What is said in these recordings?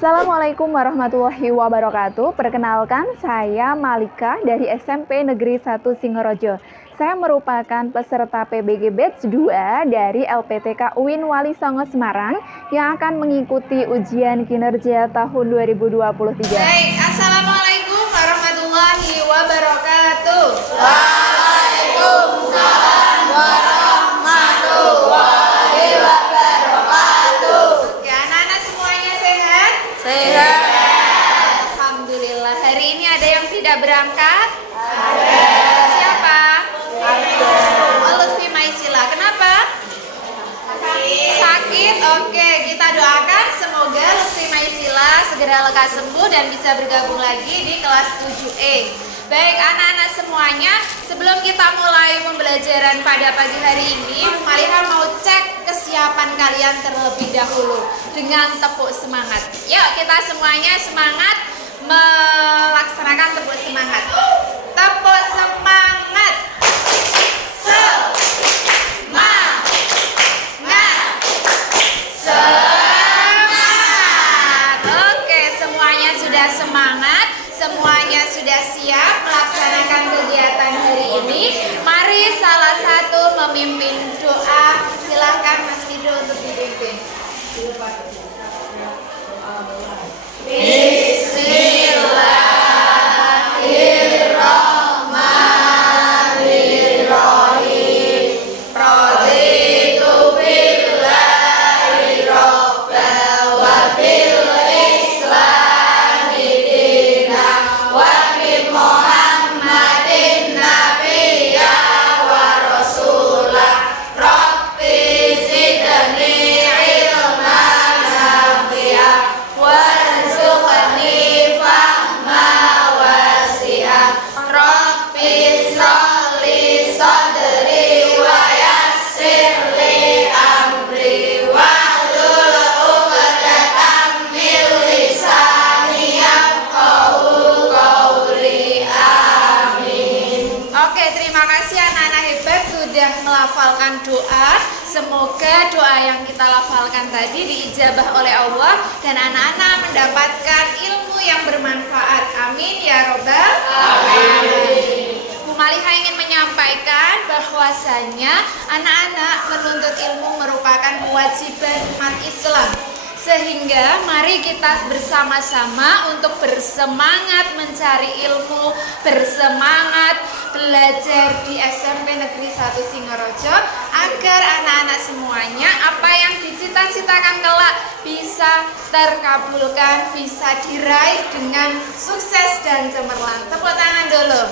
Assalamualaikum warahmatullahi wabarakatuh. Perkenalkan, saya Malika dari SMP Negeri 1 Singorejo. Saya merupakan peserta PBG Batch 2 dari LPTK UIN Wali Songo Semarang yang akan mengikuti ujian kinerja tahun 2023. Baik, Assalamualaikum warahmatullahi wabarakatuh. Waalaikumsalam warahmatullahi wabarakatuh. Ya, anak-anak semuanya sehat? Sehat. Alhamdulillah. Hari ini ada yang tidak berangkat? Ada. Siapa? Ada. Oh, Lutfi Maisila. Kenapa? Sakit. Oke, kita doakan semoga Lutfi Maisila segera lekas sembuh dan bisa bergabung lagi di kelas 7E. Baik, anak-anak semuanya, sebelum kita mulai pembelajaran pada pagi hari ini, Bu Maliha mau cek kesiapan kalian terlebih dahulu dengan tepuk semangat. Yuk, kita semuanya semangat melaksanakan tepuk semangat. Tepuk semangat. Semangat. Semangat. Oke, semuanya sudah semangat. Semuanya sudah siap melaksanakan kegiatan hari ini. Mari salah satu memimpin doa. Silahkan Mas Rido untuk dipimpin. Bismillahirrahmanirrahim. Raditu billahi rabban wa bil islami dinan wa bi Muhammadin nabiyya wa rasulah. Rabbi zidni ilman nafi'an warzuqni fahman wasi'an. Rabbi ishrah li sadri wa yassir li amri wahlul 'uqdatam min lisani yafqahu qawli. Amin. Oke, terima kasih anak-anak hebat sudah melafalkan doa. Semoga doa yang kita lafalkan tadi diijabah oleh Allah dan anak-anak mendapatkan ilmu yang bermanfaat. Amin ya robbal alamin. Bu Maliha ingin menyampaikan bahwasanya anak-anak menuntut ilmu merupakan kewajiban umat Islam. Sehingga mari kita bersama-sama untuk bersemangat mencari ilmu, bersemangat belajar di SMP Negeri 1 Singorejo agar anak-anak semuanya apa yang dicita-citakan kelak bisa terkabulkan, bisa diraih dengan sukses dan cemerlang. Tepuk tangan dulu.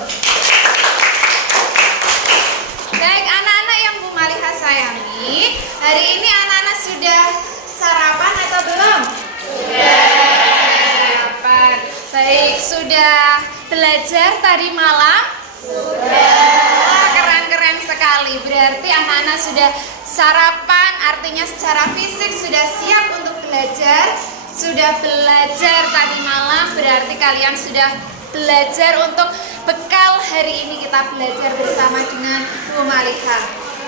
Baik, anak-anak yang Bu Maliha sayangi, hari ini anak-anak sudah sarapan atau belum? Sarapan. Baik, sudah belajar tadi malam? Wah, keren-keren sekali. Berarti anak-anak sudah sarapan, artinya secara fisik sudah siap untuk belajar. Sudah belajar tadi malam, berarti kalian sudah belajar untuk bekal hari ini kita belajar bersama dengan Bu Maliha.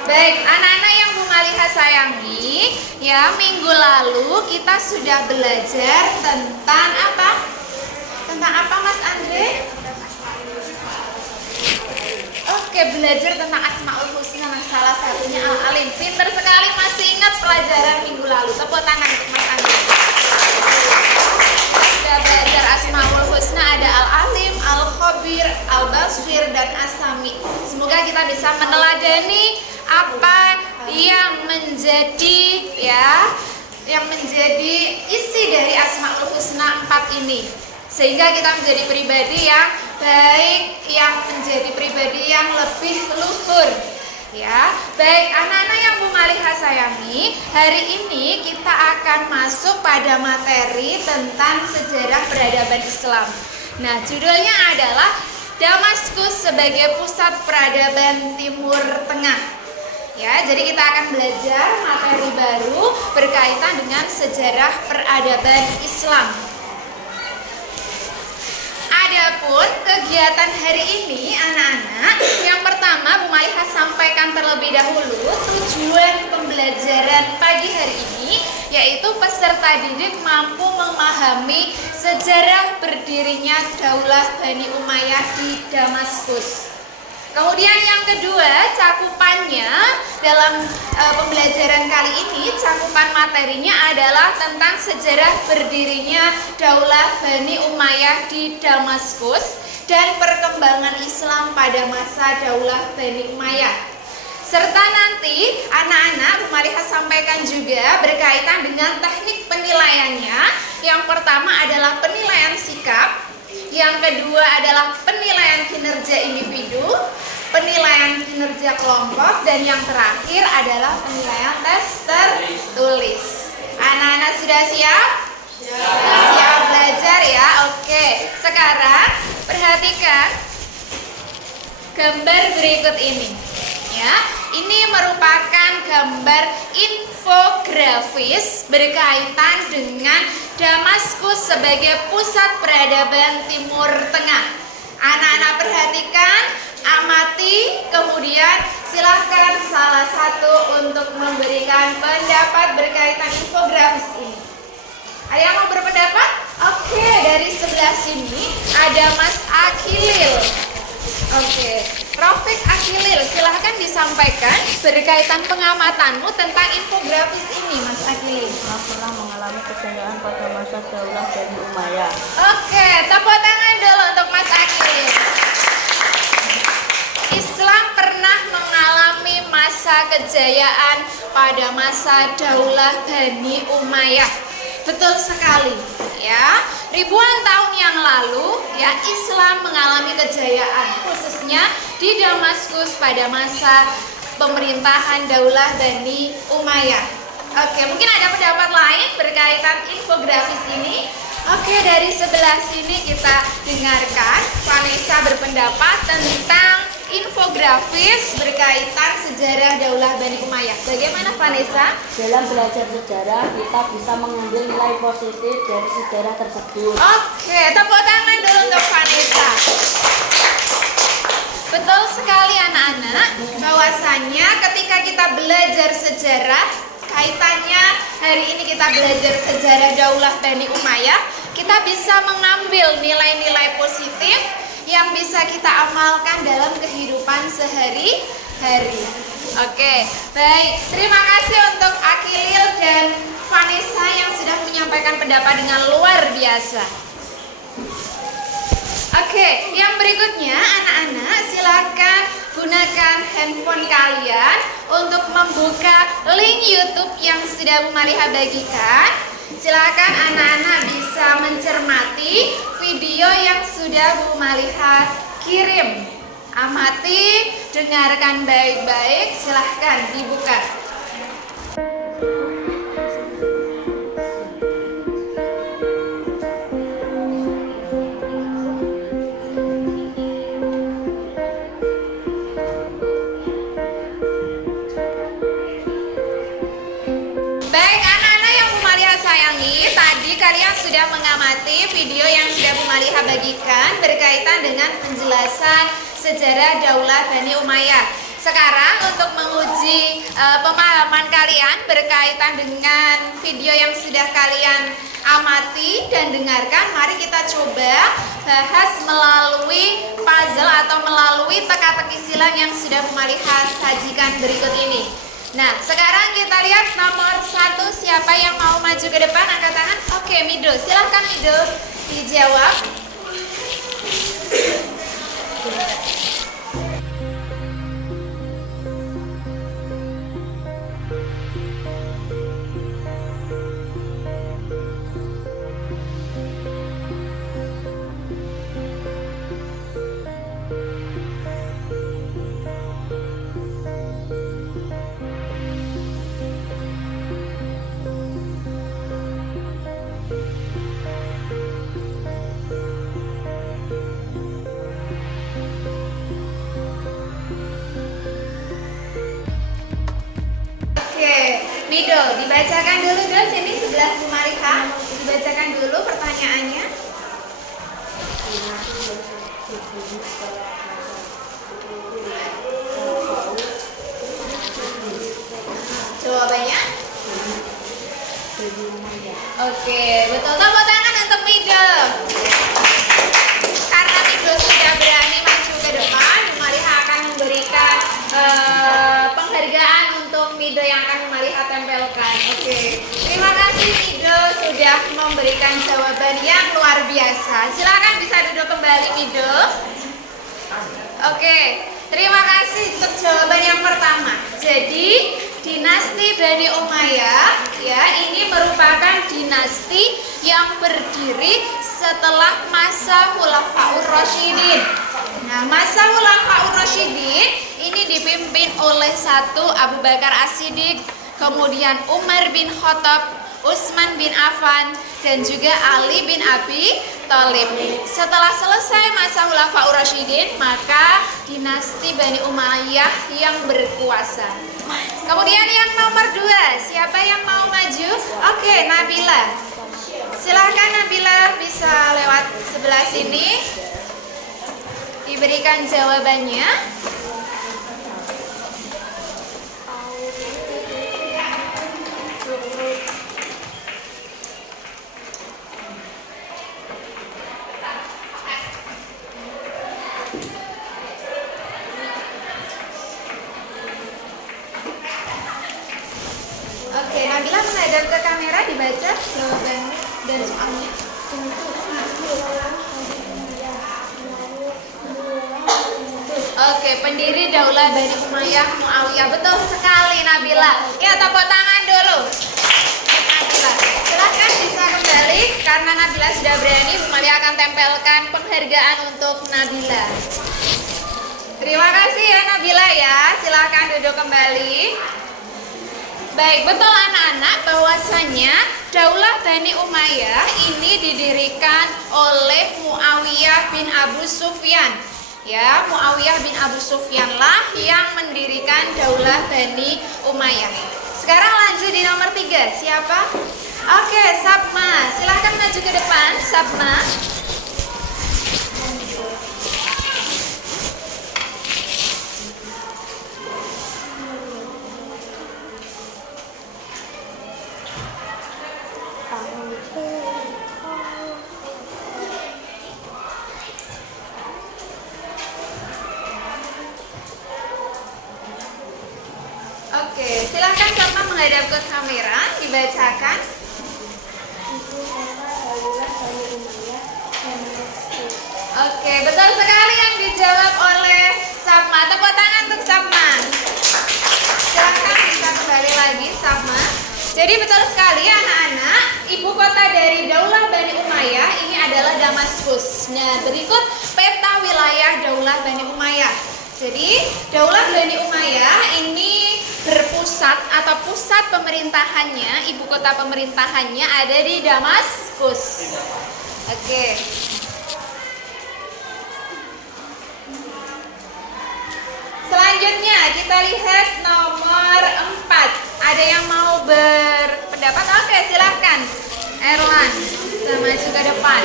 Baik, anak-anak yang Bu Maliha sayangi, ya minggu lalu kita sudah belajar tentang apa? Tentang apa Mas Andre? Oke, belajar tentang Asmaul Husna, salah satunya Al-Alim. Pinter sekali masih ingat pelajaran minggu lalu. Tepuk tangan untuk Mas Andre. Sudah belajar Asmaul Husna, ada Al-Alim, Al-Khabir, Al-Basir, dan As-Sami. Semoga kita bisa meneladani apa yang menjadi isi dari Asmaul Husna 4 ini, sehingga kita menjadi pribadi yang baik, yang menjadi pribadi yang lebih luhur. Ya, baik anak-anak yang Bu Maliha sayangi, hari ini kita akan masuk pada materi tentang sejarah peradaban Islam. Nah, judulnya adalah Damaskus sebagai pusat peradaban Timur Tengah. Ya, jadi kita akan belajar materi baru berkaitan dengan sejarah peradaban Islam. Adapun kegiatan hari ini anak-anak, yang pertama Bu Maliha sampaikan terlebih dahulu tujuan pembelajaran pagi hari ini, yaitu peserta didik mampu memahami sejarah berdirinya Daulah Bani Umayyah di Damaskus. Kemudian yang kedua, cakupannya dalam pembelajaran kali ini, cakupan materinya adalah tentang sejarah berdirinya Daulah Bani Umayyah di Damaskus dan perkembangan Islam pada masa Daulah Bani Umayyah. Serta nanti anak-anak Bu Maliha sampaikan juga berkaitan dengan teknik penilaiannya. Yang pertama adalah penilaian sikap, yang kedua adalah penilaian kinerja individu, penilaian kinerja kelompok, dan yang terakhir adalah penilaian tes tertulis. Anak-anak sudah siap? Siap belajar ya? Oke, sekarang perhatikan gambar berikut ini. Ya, ini merupakan gambar infografis berkaitan dengan Damaskus sebagai pusat peradaban Timur Tengah. Anak-anak perhatikan, amati, kemudian silahkan salah satu untuk memberikan pendapat berkaitan infografis ini. Ada yang mau berpendapat? Oke, dari sebelah sini ada Mas Akilil. Oke, Rafiq Akilil, silahkan disampaikan berkaitan pengamatanmu tentang infografis ini, Mas Akilil. Pernah mengalami kejayaan pada masa Daulah Bani Umayyah. Oke, tepuk tangan dulu untuk Mas Akilil. Islam pernah mengalami masa kejayaan pada masa Daulah Bani Umayyah. Betul sekali, ya. Ribuan tahun yang lalu, ya, Islam mengalami kejayaan, khususnya di Damaskus pada masa pemerintahan Daulah Bani Umayyah. Oke, mungkin ada pendapat lain berkaitan infografis ini. Oke, dari sebelah sini kita dengarkan Vanessa berpendapat tentang infografis berkaitan sejarah Daulah Bani Umayyah. Bagaimana Vanessa? Dalam belajar sejarah, kita bisa mengambil nilai positif dari sejarah tersebut. Oke, tepuk tangan dulu untuk Vanessa. Betul sekali anak-anak, bahwasannya ketika kita belajar sejarah, kaitannya hari ini kita belajar sejarah Daulah Bani Umayyah, kita bisa mengambil nilai-nilai positif yang bisa kita amalkan dalam kehidupan sehari-hari. Oke, baik. Terima kasih untuk Akilil dan Vanessa yang sudah menyampaikan pendapat dengan luar biasa. Oke, yang berikutnya anak-anak silakan gunakan handphone kalian untuk membuka link YouTube yang sudah Bu Maliha bagikan. Silakan anak-anak bisa mencermati video yang sudah Bu Maliha kirim. Amati, dengarkan baik-baik, silahkan dibuka. Kalian sudah mengamati video yang sudah Bu Maliha bagikan berkaitan dengan penjelasan sejarah Daulah Bani Umayyah. Sekarang untuk menguji pemahaman kalian berkaitan dengan video yang sudah kalian amati dan dengarkan, mari kita coba bahas melalui puzzle atau melalui teka-teki silang yang sudah Bu Maliha sajikan berikut ini. Nah, sekarang kita lihat nomor 1, siapa yang mau maju ke depan, angkat tangan. Oke, Mido, silahkan Mido dijawab. Mido, dibacakan dulu guys, ini sebelah Bu Maliha. Dibacakan dulu pertanyaannya. Jawabannya? Oke, betul. Tepuk tangan untuk Mido. Karena Mido sudah berani maju ke depan, Maliha akan memberikan penghargaan untuk Mido yang akan Maliha tempelkan. Oke, terima kasih Mido sudah memberikan jawaban yang luar biasa. Silakan bisa duduk kembali Mido. Oke, terima kasih untuk jawaban yang pertama. Jadi dinasti Bani Umayyah ya, ini merupakan dinasti yang berdiri setelah masa Khulafaur Rasyidin. Nah, masa Khulafaur Rasyidin ini dipimpin oleh satu Abu Bakar As-Siddiq, kemudian Umar bin Khattab, Utsman bin Affan, dan juga Ali bin Abi Thalib. Setelah selesai masa Khulafaur Rasyidin, maka dinasti Bani Umayyah yang berkuasa. Kemudian yang nomor 2, siapa yang mau maju? Oke, Nabila. Silahkan Nabila bisa lewat sebelah sini. Diberikan jawabannya. Oke, Nabila menghadap ke kamera, dibaca jawabannya dan soalnya. Oke, pendiri Daulah Bani Umayyah Muawiyah. Betul sekali Nabila. Ya, tepuk tangan dulu. Nabila, silahkan bisa kembali karena Nabila sudah berani. Bu Malia akan tempelkan penghargaan untuk Nabila. Terima kasih ya Nabila ya. Silahkan duduk kembali. Baik, betul anak-anak bahwasanya Daulah Bani Umayyah ini didirikan oleh Muawiyah bin Abu Sufyan. Ya, Muawiyah bin Abu Sufyan lah yang mendirikan Daulah Bani Umayyah. Sekarang lanjut di nomor 3. Siapa? Oke, Sabma. Silahkan maju ke depan, Sabma. Oke, silahkan Sabma menghadap ke kamera, dibacakan. Oke, betul sekali yang dijawab oleh Sabma. Tepuk tangan untuk Sabma. Silahkan bisa kembali lagi Sabma. Jadi betul sekali anak-anak, ibu kota dari Daulah Bani Umayyah ini adalah Damaskus. Nah, berikut peta wilayah Daulah Bani Umayyah. Jadi Daulah Bani Umayyah ini berpusat atau pusat pemerintahannya, ibu kota pemerintahannya ada di Damaskus. Oke. Selanjutnya kita lihat nomor 4. Ada yang mau berpendapat? Oke, silahkan Erlan, bisa maju ke depan.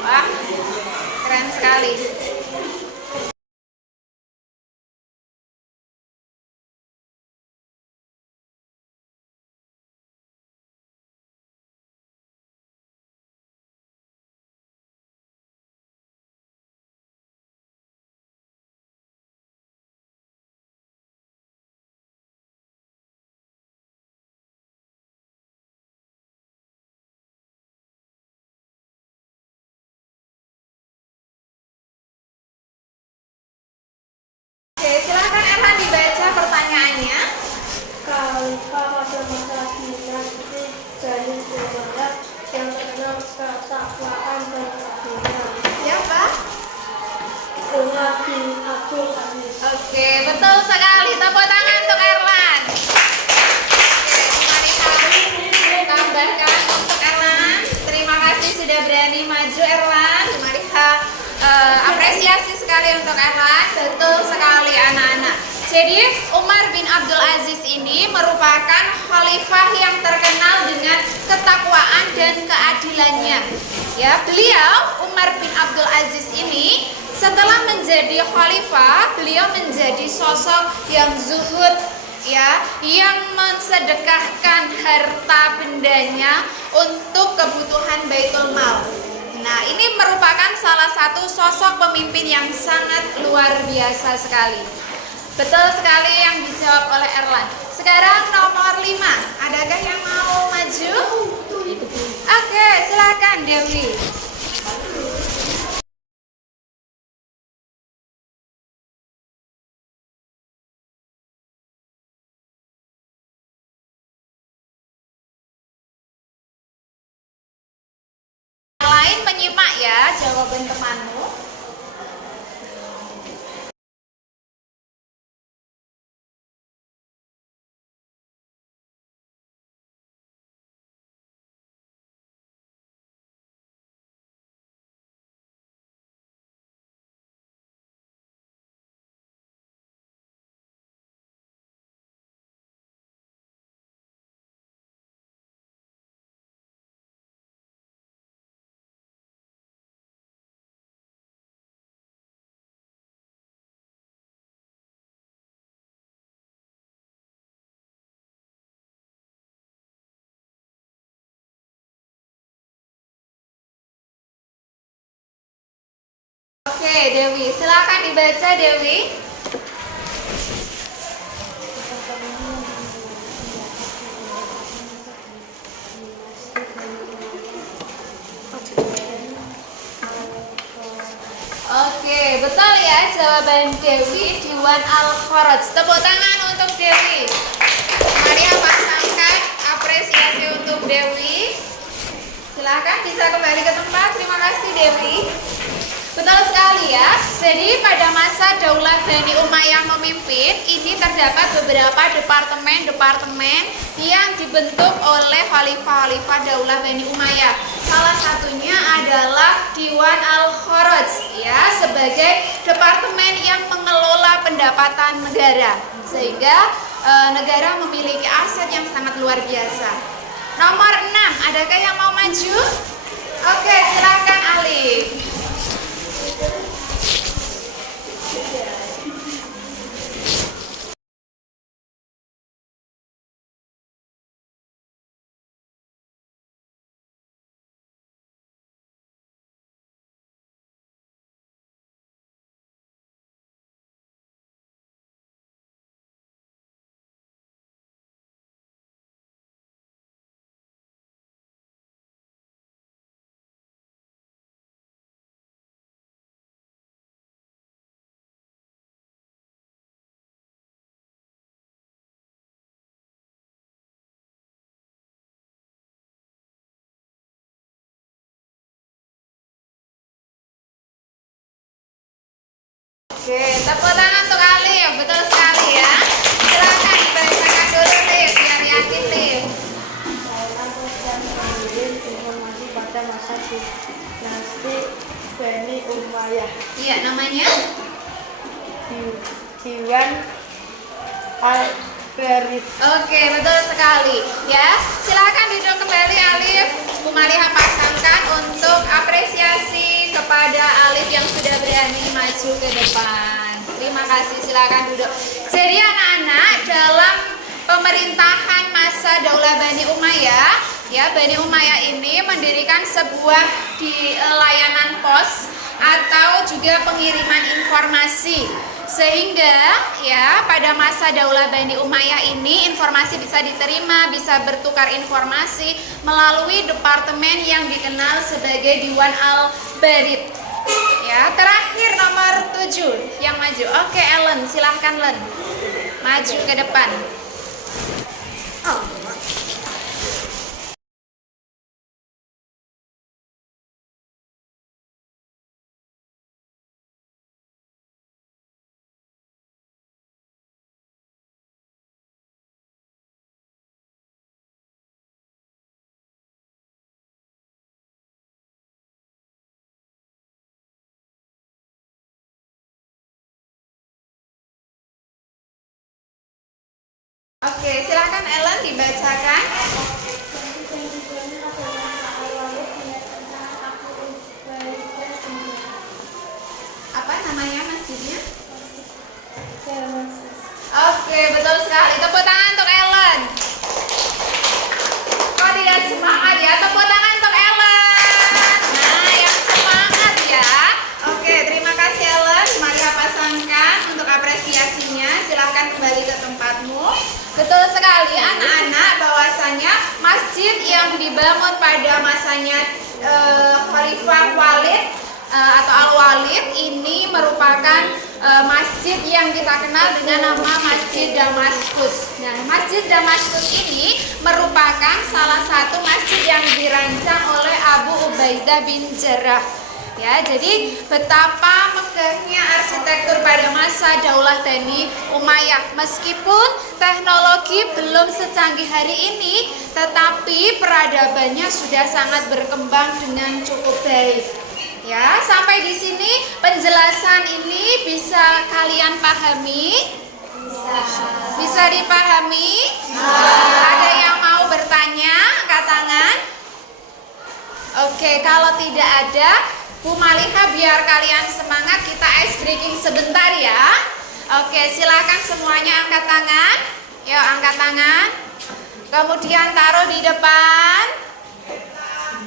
Wah, keren sekali. Oke, silahkan Erhan dibaca pertanyaannya. Khalifah pada masa dinasti Bani Umayyah yang terkenal ketakwaan dan keadilan. Siapa? Umar bin Abdul Aziz. Oke, betul sekali. Tepuk tangan untuk Erlan. Oke, mari kita tambahkan untuk Erlan. Terima kasih sudah berani maju Erlan. Mari kita apresiasi sekali untuk Erlan. Betul sekali anak-anak. Jadi Umar bin Abdul Aziz ini merupakan khalifah yang terkenal dengan ketakwaan dan keadilannya. Ya, beliau Umar bin Abdul Aziz ini setelah menjadi khalifah, beliau menjadi sosok yang zuhud, ya yang mensedekahkan harta bendanya untuk kebutuhan Baitul Mal. Nah, ini merupakan salah satu sosok pemimpin yang sangat luar biasa sekali. Betul sekali yang dijawab oleh Erlan. Sekarang nomor 5. Adakah yang mau maju? Oke, silakan Dewi. Yang lain menyimak ya jawaban temanmu. Oke, Dewi, silakan dibaca Dewi. Oke, betul ya jawaban Dewi, Diwan Al-Kharaj. Tepuk tangan untuk Dewi. Mari pasangkan apresiasi untuk Dewi. Silakan bisa kembali ke tempat. Terima kasih Dewi. Betul sekali ya. Jadi pada masa Daulah Bani Umayyah memimpin, ini terdapat beberapa departemen-departemen yang dibentuk oleh khalifah-khalifah Daulah Bani Umayyah. Salah satunya adalah Diwan Al-Kharaj ya, sebagai departemen yang mengelola pendapatan negara. Sehingga negara memiliki aset yang sangat luar biasa. Nomor 6, adakah yang mau maju? Oke, silakan Alif. Oke, tepuk tangan untuk Alif. Betul sekali ya. Silakan dibacakan dulu Lif, biar yakin Lif. Informasi pada masa dinasti Bani Umayyah. Iya, namanya? Diwan Al-Barid. Oke, betul sekali. Ya, silakan duduk kembali Alif. Bu Mariha pasangkan untuk apresiasi kepada Alif yang sudah berani maju ke depan. Terima kasih, silakan duduk. Jadi anak-anak, dalam pemerintahan masa Daulah Bani Umayyah, ya Bani Umayyah ini mendirikan sebuah layanan pos atau juga pengiriman informasi. Sehingga ya pada masa Daulah Bani Umayyah ini informasi bisa diterima, bisa bertukar informasi melalui departemen yang dikenal sebagai Diwan Al-Barid. Ya, terakhir nomor 7 yang maju. Oke, Ellen, silahkan Len. Maju ke depan. Oh. Oke, silakan Ellen dibacakan. Apa namanya masjidnya? Oke, Oke, betul sekali. Tepuk tangan untuk Ellen. Kok tidak semangat ya? Tepuk tangan untuk Ellen. Nah, yang semangat ya. Oke, terima kasih Ellen. Mari pasangkan untuk apresiasinya. Silahkan kembali ke tempatmu. Betul sekali anak-anak, bahwasanya masjid yang dibangun pada masanya Khalifah Walid atau Al-Walid ini merupakan masjid yang kita kenal dengan nama Masjid Damaskus. Nah, Masjid Damaskus ini merupakan salah satu masjid yang dirancang oleh Abu Ubaidah bin Jarrah. Ya, jadi betapa megahnya arsitektur pada masa Daulah Bani Umayyah. Meskipun teknologi belum secanggih hari ini, tetapi peradabannya sudah sangat berkembang dengan cukup baik. Ya, sampai di sini penjelasan ini bisa kalian pahami? Bisa dipahami? Ada yang mau bertanya? Angkat tangan. Oke, kalau tidak ada, Bu Malika, biar kalian semangat, kita ice breaking sebentar ya. Oke, silakan semuanya angkat tangan. Yuk, angkat tangan. Kemudian taruh di depan.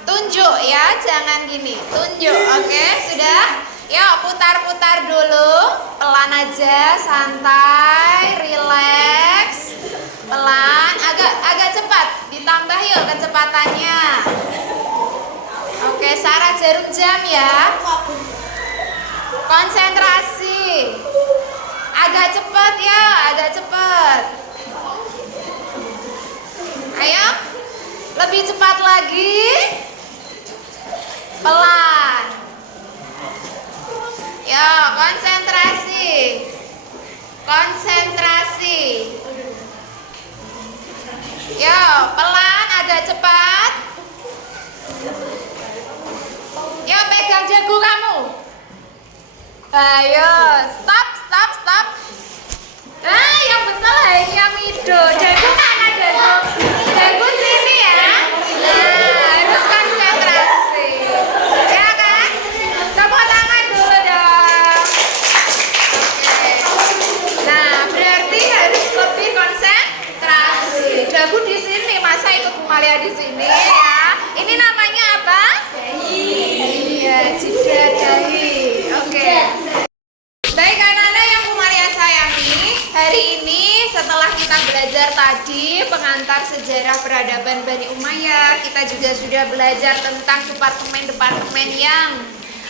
Tunjuk ya, jangan gini. Tunjuk, oke, sudah. Yuk, putar-putar dulu. Pelan aja, santai, relax. Pelan, agak cepat. Ditambah yuk kecepatannya. Oke, syarat jarum jam ya. Konsentrasi. Agak cepat ya, agak cepat. Ayo, lebih cepat lagi. Pelan. Yo, konsentrasi. Konsentrasi. Yo, pelan, agak cepat. Ya, pegang jago kamu. Ayo, stop. Nah, yang betul yang itu. Jago mana jago? Jago sini ya. Nah, harus konsentrasi. Ya kan? Tepuk tangan dulu dong. Oke. Nah, berarti harus lebih konsentrasi. Jago di sini, masa ikut Bu Malia di sini ya. Ini namanya apa? Iya, jeda dahi. Oke. Baik anak-anak yang Bu Maria sayangi, hari ini setelah kita belajar tadi pengantar sejarah peradaban Bani Umayyah, kita juga sudah belajar tentang departemen-departemen yang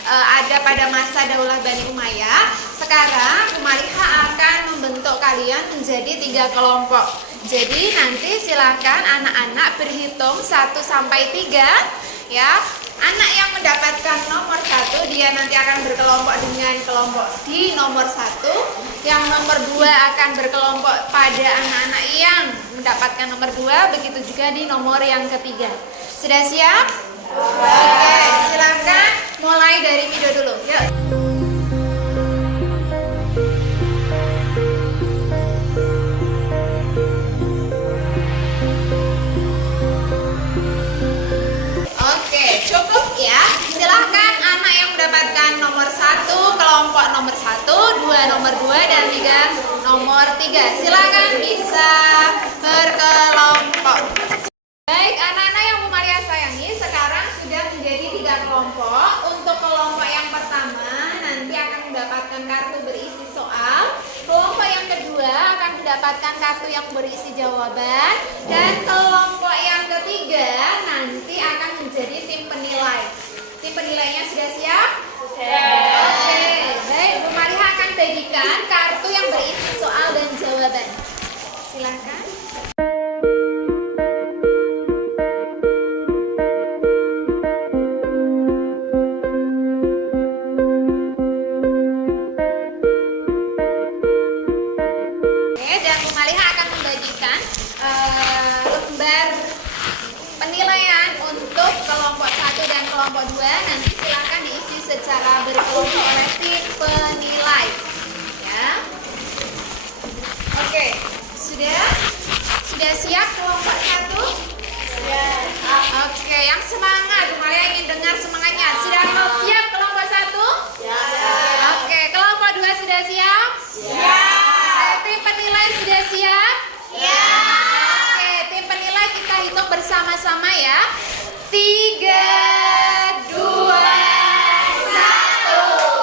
ada pada masa Daulah Bani Umayyah. Sekarang Bu Mariha akan membentuk kalian menjadi 3 kelompok. Jadi nanti silakan anak-anak berhitung 1 sampai 3 ya. Anak yang mendapatkan nomor 1 dia nanti akan berkelompok dengan kelompok di nomor 1. Yang nomor 2 akan berkelompok pada anak-anak yang mendapatkan nomor 2. Begitu juga di nomor yang ketiga. Sudah siap? Oke, silakan mulai dari Mido dulu. Yuk. Cukup ya. Silahkan anak yang mendapatkan nomor 1 kelompok nomor 1, 2 nomor 2 dan 3 nomor 3. Silahkan bisa berkelompok. Baik anak-anak yang Bu Maria sayangi, sekarang sudah menjadi 3 kelompok. Untuk kelompok yang pertama nanti akan mendapatkan kartu berisi soal. Kelompok yang kedua akan mendapatkan kartu yang berisi jawaban. Dan kelompok yang ketiga nanti akan menjadi tim penilai. Tim penilainya sudah siap? Sudah. Oke, baik. Bu Mariha akan bagikan kartu yang berisi soal dan jawaban. Silakan. Oke, dan Bu Mariha akan membagikan lembar penilaian untuk kelompok 1 dan kelompok 2. Nanti silakan diisi secara berkelompok oleh tim penilai ya. Oke, sudah siap kelompok 1? Sudah. Oke, yang semangat, Bu Maria ingin dengar semangatnya. Sudah siap kelompok 1? Siap. Oke, kelompok 2 sudah siap? Siap. Tim penilai sudah siap? 3, 2, 1,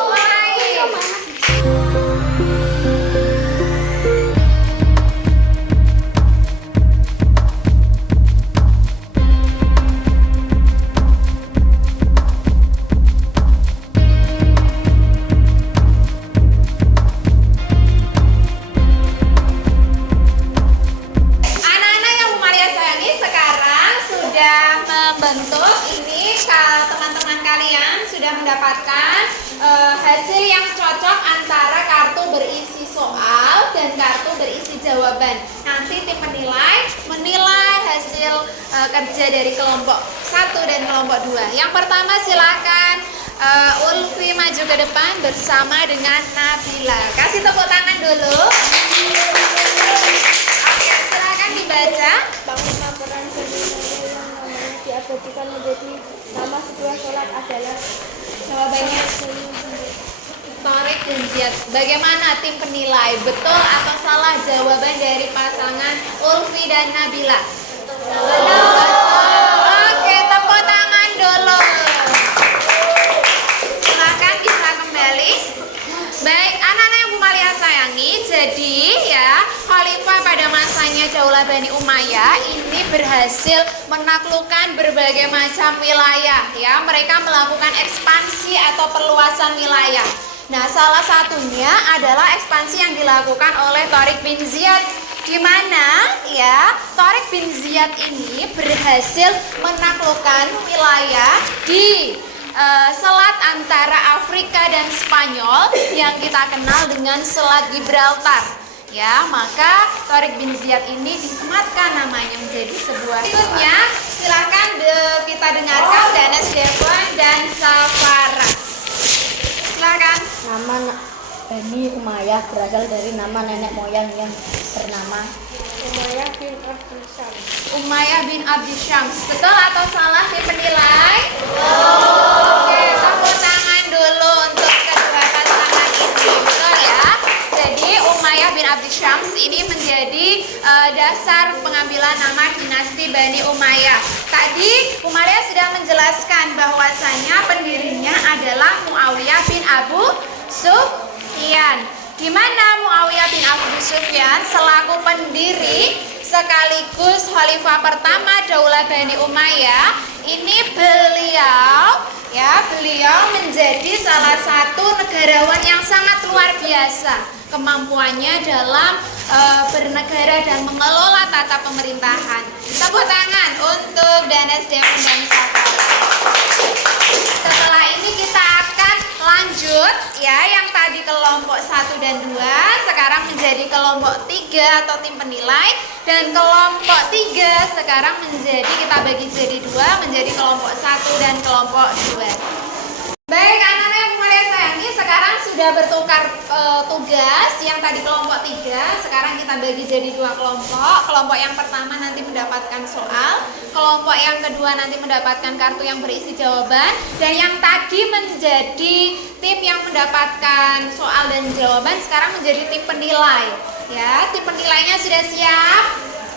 mulai. Anak-anak yang Bu Maria sayangi, sekarang sudah membentuk ini. Teman-teman kalian sudah mendapatkan hasil yang cocok antara kartu berisi soal dan kartu berisi jawaban. Nanti tim menilai hasil kerja dari kelompok 1 dan kelompok 2. Yang pertama silakan Ulfi maju ke depan bersama dengan Nabila. Kasih tepuk tangan dulu. Oke, silakan dibaca. Bangun laporan dari saya yang namanya diabadikan menjadi nama sebuah sholat adalah Jawabannya Torik dan Ziad. Bagaimana tim penilai? Betul atau salah jawaban dari pasangan Ulfi dan Nabila? Betul. Oke, tepuk tangan dulu. Silakan bisa kembali. Baik, anak-anak yang Bu Maria sayangi, jadi ya Khalifah pada masanya Daulah Bani Umayyah ini berhasil menaklukkan berbagai macam wilayah ya. Mereka melakukan ekspansi atau perluasan wilayah. Nah, salah satunya adalah ekspansi yang dilakukan oleh Torik bin Ziyad, di mana ya Torik bin Ziyad ini berhasil menaklukkan wilayah di selat antara Afrika dan Spanyol yang kita kenal dengan Selat Gibraltar. Ya, maka Torik bin Ziyad ini disematkan namanya menjadi sebuah. Berikutnya, silakan kita dengarkan Danes Devon dan Safaras. Silakan. Nama Bani Umayyah berasal dari nama nenek moyang yang bernama Umayyah bin Abdul Syams. Umayyah bin Abdi Syams. Betul atau salah tim penilai? Oke, tepuk tangan dulu untuk kedua pasangan ini. Betul ya. Jadi Umayyah bin Abdi Syams ini menjadi dasar pengambilan nama dinasti Bani Umayyah. Tadi Bu Maria sudah menjelaskan bahwasanya pendirinya adalah Muawiyah bin Abu Sufyan. Di mana Muawiyah bin Abu Sufyan selaku pendiri sekaligus khalifah pertama Daulah Bani Umayyah, ini beliau menjadi salah satu negarawan yang sangat luar biasa kemampuannya dalam bernegara dan mengelola tata pemerintahan. Tepuk tangan untuk Danes Devon dan Safaras. Setelah ini kita akan lanjut ya, yang tadi kelompok 1 dan 2 sekarang menjadi kelompok 3 atau tim penilai, dan kelompok 3 sekarang kita bagi jadi 2 menjadi kelompok 1 dan kelompok 2. Baik, anak-anak yang Bu Maria sayangi, sekarang sudah bertukar tugas. Yang tadi kelompok 3 sekarang kita bagi jadi 2 kelompok. Kelompok yang pertama nanti mendapatkan soal, kelompok yang kedua nanti mendapatkan kartu yang berisi jawaban, dan yang tadi menjadi tim yang mendapatkan soal dan jawaban sekarang menjadi tim penilai. Ya, tim penilainya sudah siap?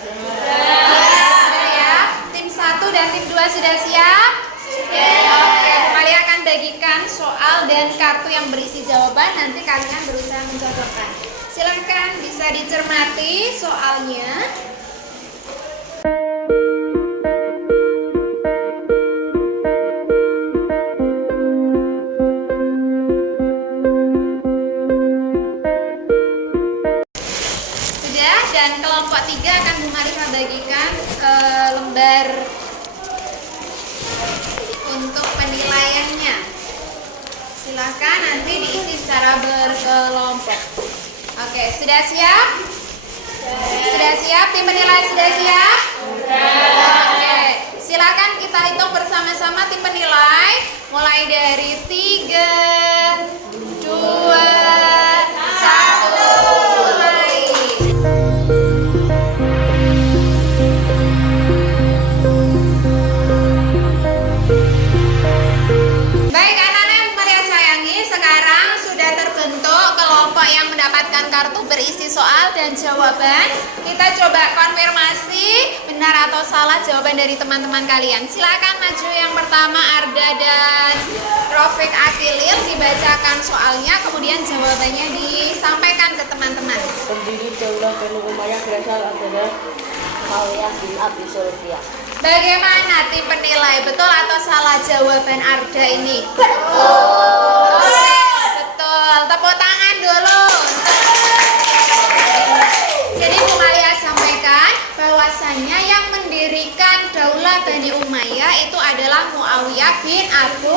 Sudah ya. Tim 1 dan tim 2 sudah siap? Oke, kalian akan bagikan soal dan kartu yang berisi jawaban. Nanti kalian berusaha mencocokkan. Silakan bisa dicermati soalnya. Sudah, dan kelompok 3 akan Bu Maria bagikan lembar untuk penilaiannya. Silakan nanti diisi secara berkelompok. Oke, sudah siap? Sudah siap? Tim penilai sudah siap? Oke, silakan kita hitung bersama-sama tim penilai. Mulai dari 3, 2, 1, mulai. Baik, anak-anak yang Bu Maria sayangi, sekarang sudah terbentuk kelompok yang mendapatkan kartu berisi soal dan dan jawaban. Kita coba konfirmasi benar atau salah jawaban dari teman-teman kalian. Silakan maju yang pertama, Arda dan Rafiq Akilil, dibacakan soalnya, kemudian jawabannya disampaikan ke teman-teman. Pendiri Daulah Bani Umayyah berasal adalah Muawiyah bin Abi Sufyan. Bagaimana tim penilai, betul atau salah jawaban Arda ini? Betul. Betul. Tepuk tangan dulu. Jadi Bu Malia sampaikan bahwasannya yang mendirikan Daulah Bani Umayyah itu adalah Muawiyah bin Abu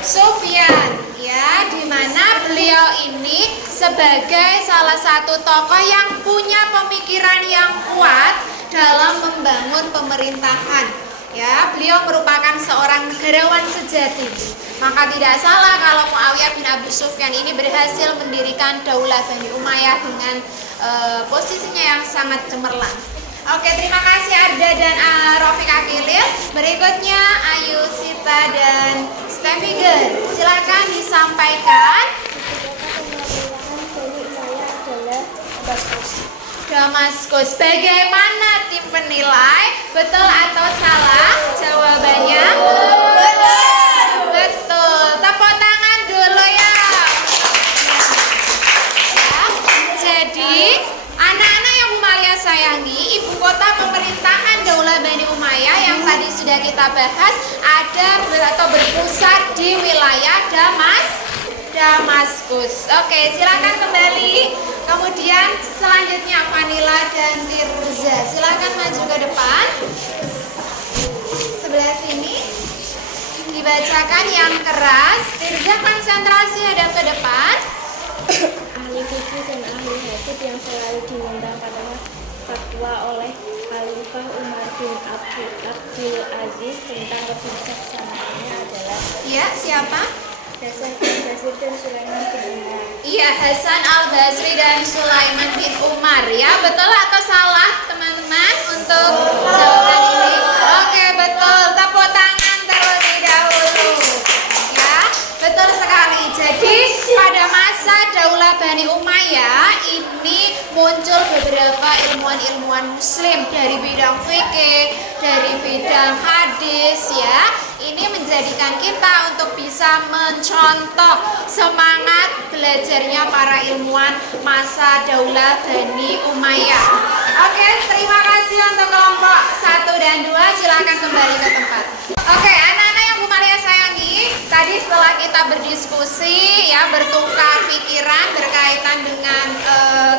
Sufyan. Ya, di mana beliau ini sebagai salah satu tokoh yang punya pemikiran yang kuat dalam membangun pemerintahan. Ya, beliau merupakan seorang negarawan sejati. Maka tidak salah kalau Muawiyah bin Abu Sufyan ini berhasil mendirikan Daulah Bani Umayyah dengan posisinya yang sangat cemerlang. Oke, terima kasih Arda dan Rafiq Akilil. Berikutnya Ayu, Sita, dan Stefiger. Silakan disampaikan. Damaskus. Bagaimana tim penilai? Betul atau salah jawabannya? Betul. Betul. Tepuk tangan dulu ya. Jadi anak-anak yang Bu Malia sayangi, ibu kota pemerintahan Daulah Bani Umayyah yang tadi sudah kita bahas ada atau berpusat di wilayah Damaskus. Oke, silakan kembali. Kemudian selanjutnya Vanila dan Tirza. Silakan maju ke depan. Sebelah sini. Dibacakan yang keras. Tirza konsentrasi hadap ke depan. Ahli fikih dan ahli hadis yang selalu diundang pada fatwa oleh Khalifah Umar bin Abdul Aziz tentang kebijaksanaannya adalah Ya, siapa? Hasan al-Basri dan Sulaiman bin Umar. Iya, Hasan al-Basri dan Sulaiman bin Umar. Ya, betul atau salah teman-teman untuk jawaban ini? Oke, betul. Tepuk tangan terlebih dahulu. Ya, betul sekali. Jadi pada masa Daulah Bani Umayyah ini muncul beberapa ilmuwan-ilmuwan Muslim dari bidang fikih, dari bidang hadis, ya. Ini menjadikan kita untuk bisa mencontoh semangat belajarnya para ilmuwan masa Daulah Bani Umayyah. Oke, terima kasih untuk kelompok 1 dan 2. Silakan kembali ke tempat. Oke, anak-anak yang Bu Malia sayangi, tadi setelah kita berdiskusi, ya, bertukar pikiran berkaitan dengan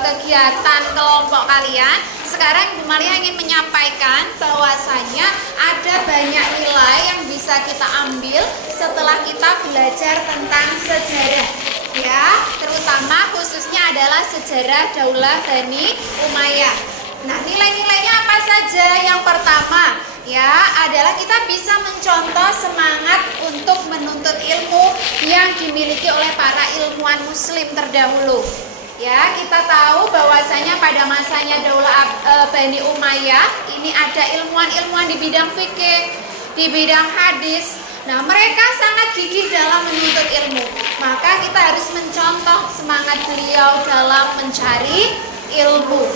kegiatan kelompok kalian, sekarang Bu Malia ingin menyampaikan bahwasanya ada banyak nilai yang bisa kita ambil setelah kita belajar tentang sejarah, ya, terutama khususnya adalah sejarah Daulah Bani Umayyah. Nah, nilai-nilainya apa saja? Yang pertama, ya, adalah kita bisa mencontoh semangat untuk menuntut ilmu yang dimiliki oleh para ilmuwan Muslim terdahulu. Ya, kita tahu bahwasanya pada masanya Daulah Bani Umayyah ini ada ilmuwan-ilmuwan di bidang fikih, di bidang hadis. Nah, mereka sangat gigih dalam menuntut ilmu. Maka kita harus mencontoh semangat beliau dalam mencari ilmu.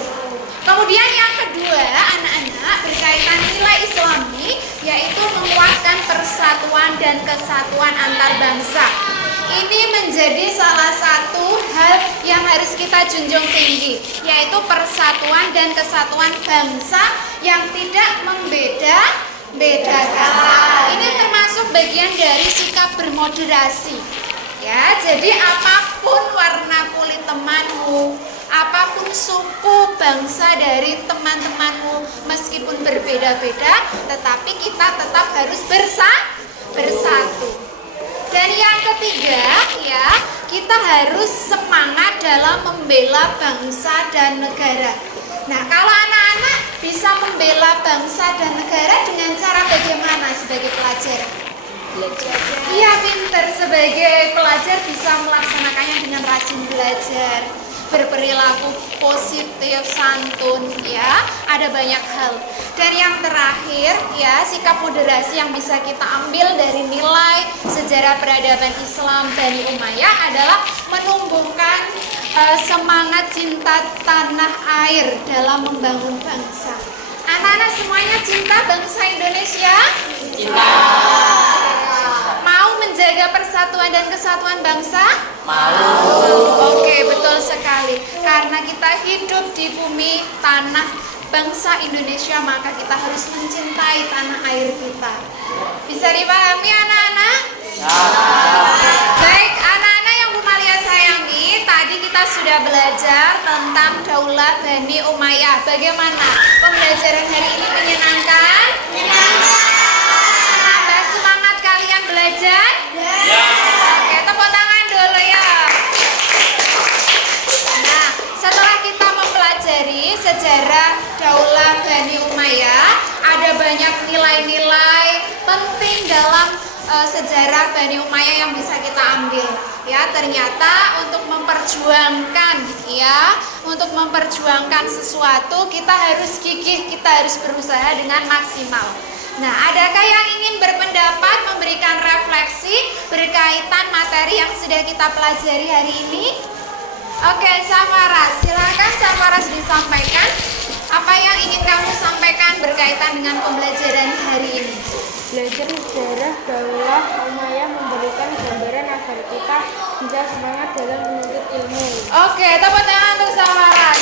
Kemudian yang kedua, anak-anak, berkaitan nilai Islami, yaitu menguatkan persatuan dan kesatuan antar bangsa. Ini menjadi salah satu hal yang harus kita junjung tinggi, yaitu persatuan dan kesatuan bangsa yang tidak membedakan. Ini termasuk bagian dari sikap bermoderasi. Ya, jadi apapun warna kulit temanmu, apapun suku bangsa dari teman-temanmu, meskipun berbeda-beda, tetapi kita tetap harus bersatu. Dan yang ketiga, ya, kita harus semangat dalam membela bangsa dan negara. Nah, kalau anak-anak bisa membela bangsa dan negara dengan cara bagaimana sebagai pelajar? Iya, pinter. Sebagai pelajar bisa melaksanakannya dengan rajin belajar, berperilaku positif, santun, ya, ada banyak hal. Dan yang terakhir, ya, sikap moderasi yang bisa kita ambil dari nilai sejarah peradaban Islam Bani Umayyah adalah menumbuhkan semangat cinta tanah air dalam membangun bangsa. Anak-anak semuanya cinta bangsa Indonesia? Cinta. Mau menjaga persatuan dan kesatuan bangsa? Mau. Oke, betul sekali. Karena kita hidup di bumi tanah bangsa Indonesia, maka kita harus mencintai tanah air kita. Bisa dipahami anak-anak? Baik, anak-anak yang Bu Malia sayangi, tadi kita sudah belajar tentang Daulah Bani Umayyah. Bagaimana? Pembelajaran hari ini menyenangkan? Menambah semangat kalian belajar? Ya. Oke, tepuk tangan dulu ya. Nah, setelah kita mempelajari sejarah Daulah Bani Umayyah, ada banyak nilai-nilai penting dalam sejarah Bani Umayyah yang bisa kita ambil. Ya, ternyata untuk memperjuangkan sesuatu kita harus gigih, kita harus berusaha dengan maksimal. Nah, adakah yang ingin berpendapat, memberikan refleksi berkaitan materi yang sudah kita pelajari hari ini? Oke, Safaras, silakan Safaras disampaikan. Apa yang ingin kamu sampaikan berkaitan dengan pembelajaran hari ini? Belajar sejarah Daulah Umayyah memberikan gambaran agar kita bisa semangat dalam menuntut ilmu. Oke, tepuk tangan untuk Safaras.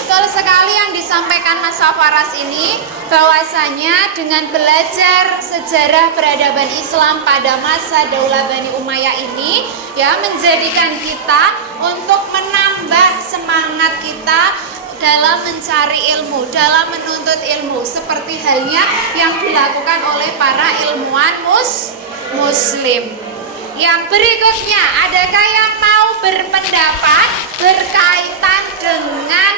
Betul sekali yang disampaikan Mas Safaras ini, bahwasanya dengan belajar sejarah peradaban Islam pada masa Daulah Bani Umayyah ini, ya, menjadikan kita untuk menambah semangat kita dalam mencari ilmu, dalam menuntut ilmu, seperti halnya yang dilakukan oleh para ilmuwan muslim. Yang berikutnya, adakah yang mau berpendapat berkaitan dengan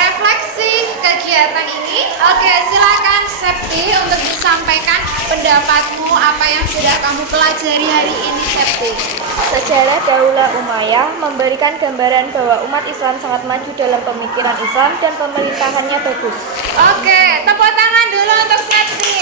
refleksi kegiatan ini? Oke, silakan Septi untuk disampaikan pendapatmu, apa yang sudah kamu pelajari hari ini, Septi. Sejarah Daulah Umayyah memberikan gambaran bahwa umat Islam sangat maju dalam pemikiran Islam dan pemerintahannya bagus. Oke, tepuk tangan dulu untuk Septi.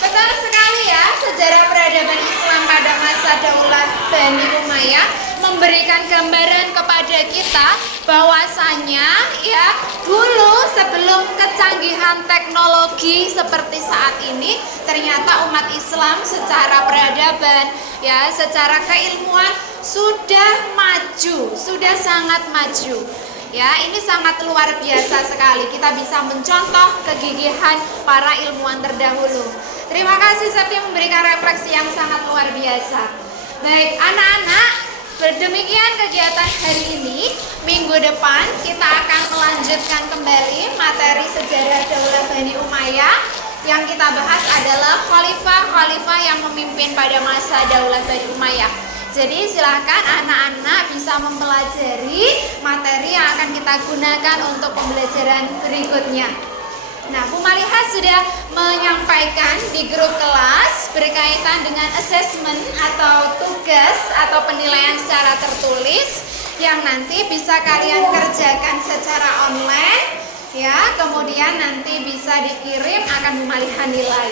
Betul sekali ya, sejarah peradaban Islam pada masa Daulah Bani Umayyah memberikan gambaran kepada kita bahwasanya ya, dulu sebelum kecanggihan teknologi seperti saat ini, ternyata umat Islam secara peradaban, ya, secara keilmuan sudah maju, sudah sangat maju. Ya, ini sangat luar biasa sekali. Kita bisa mencontoh kegigihan para ilmuwan terdahulu. Terima kasih Septi memberikan refleksi yang sangat luar biasa. Baik, anak-anak, demikian kegiatan hari ini. Minggu depan kita akan melanjutkan kembali materi sejarah Daulah Bani Umayyah. Yang kita bahas adalah khalifah-khalifah yang memimpin pada masa Daulah Bani Umayyah. Jadi silakan anak-anak bisa mempelajari materi yang akan kita gunakan untuk pembelajaran berikutnya. Nah, Bu Maliha sudah menyampaikan di grup kelas berkaitan dengan assessment atau tugas atau penilaian secara tertulis yang nanti bisa kalian kerjakan secara online, ya, kemudian nanti bisa dikirim, akan Bu Maliha nilai.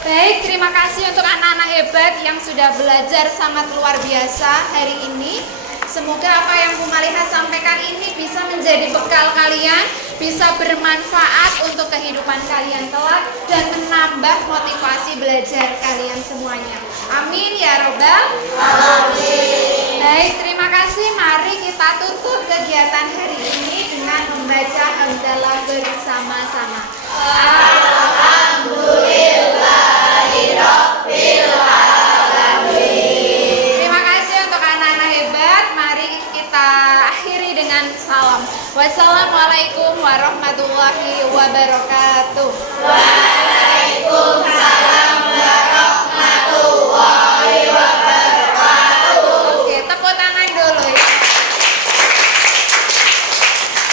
Baik, terima kasih untuk anak-anak hebat yang sudah belajar sangat luar biasa hari ini. Semoga apa yang Bu Maliha sampaikan ini bisa menjadi bekal kalian, bisa bermanfaat untuk kehidupan kalian kelak dan menambah motivasi belajar kalian semuanya. Amin ya robbal alamin. Baik, terima kasih. Mari kita tutup kegiatan hari ini dengan membaca hamdalah bersama-sama. Alhamdulillahirabbil alamin. Terima kasih untuk anak-anak hebat. Mari kita akhiri dengan salam. Wassalamualaikum warahmatullahi wabarakatuh. Waalaikumsalam.